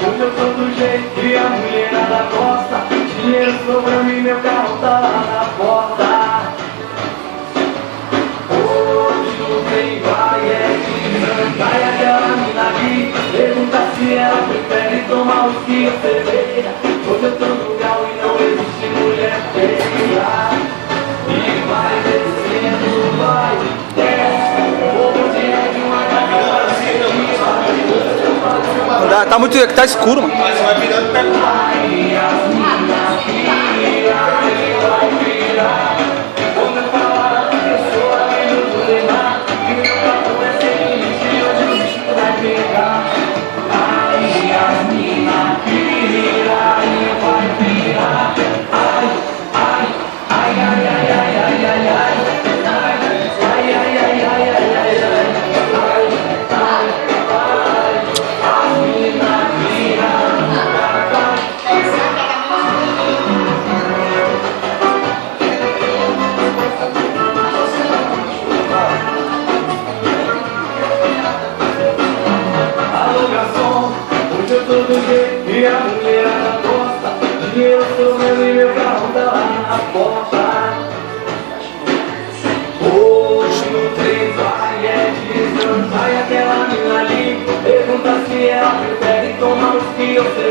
Hoje eu sou do jeito que a mulherada gosta. Dinheiro sobrando e meu carro tá lá na porta. Hoje o trem vai vai aquela mina ali. Pergunta se ela prefere tomar whisky ou cerveja. Hoje eu tô no grau e não existe mulher feia. E vai descendo, vai, desce. Vou de reggae, uma garrafa. Tá muito. Tá escuro, mano. Mas vai virando pra cá. E a mulherada gosta. Dinheiro sobrando e meu carro tá lá na porta. Hoje no trem vai aquela mina ali. Pergunta se ela prefere tomar whisky ou cerveja.